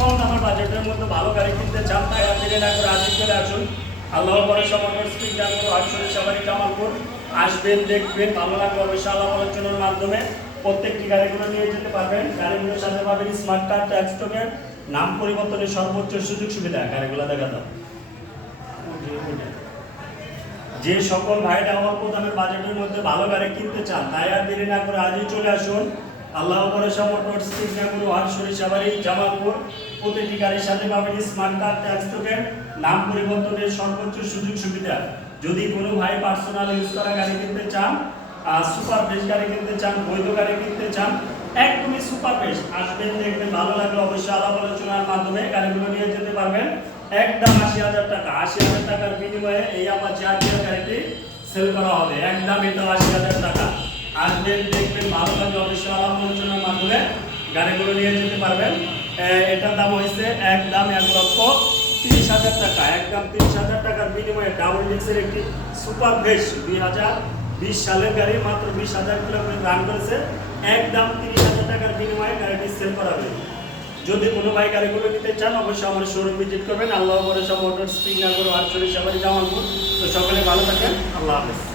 কম দামের বাজেটের মধ্যে ভালো গাড়ি কিনতে চান তাই আপনি না করে আজই চলে আসুন। আল্লাহর ভরসা মোটরস বিজ্ঞানপুর আটশো সাবারি জামালপুর। আসবেন, দেখবেন, ভালো লাগবে অবশ্যই আলাপ আলোচনার মাধ্যমে প্রত্যেকটি গাড়িগুলো নিয়ে যেতে পারবেন। গাড়িগুলোর সাথে পাবেন স্মার্ট কার্ড, ট্যাক্স টোকেন, নাম পরিবর্তনের সর্বোচ্চ সুযোগ সুবিধা। গাড়িগুলো দেখা দাও। যে সকল ভাইরা অল্প দামের বাজেটের মধ্যে ভালো গাড়ি কিনতে চান তাই আর দেরি না করে আজই চলে আসুন। আল্লাহ ভরসা মোটরস বিজ্ঞানপুর আটশো সাবারি জামালপুর। প্রতিটি গাড়ির সাথে পাবেন স্মার্ট কার্ড, ট্যাক্স টোকেন, নাম পরিবর্তনের সর্বোচ্চ সুযোগ সুবিধা। যদি কোনো ভাই পার্সোনাল ইউজ করা গাড়ি কিনতে চান, সুপার ফ্রেশ গাড়ি কিনতে চান, বৈধ গাড়ি কিনতে চান, একদমই সুপার ফ্রেশ, আসবেন, দেখবেন, ভালো লাগলে অবশ্যই আলাপ আলোচনার মাধ্যমে গাড়িগুলো নিয়ে যেতে পারবেন। একদম ৮০,০০০ টাকা, ৮০,০০০ টাকার বিনিময়ে এই আমার চার্জার গাড়িটি সেল করা হবে। একদম এটা ৮০,০০০ টাকা। আসবেন, দেখবেন, ভালো লাগলে অবশ্যই আলাপ আলোচনার মাধ্যমে গাড়িগুলো নিয়ে যেতে পারবেন। এটার দাম হয়েছে একদম ১,৩০,০০০ টাকা। একদম ৩০,০০০ টাকার বিনিময়ে ডাবল ডিক্সের একটি সুপার ফ্রেশ ২০২০ সালের গাড়ি, মাত্র ২০,০০০ কিলোমিটার রান করেছে। একদম ৩০,০০০ টাকার বিনিময়ে গাড়িটি সেল করা হবে। যদি কোনো ভাই গাড়িগুলো নিতে চান অবশ্যই আমার শোরুম ভিজিট করবেন। আল্লাহ ভরসা মোটরস বিজ্ঞানপুর আটশো সাবারি জামালপুর। তো সকলে ভালো থাকেন। আল্লাহ হাফেজ।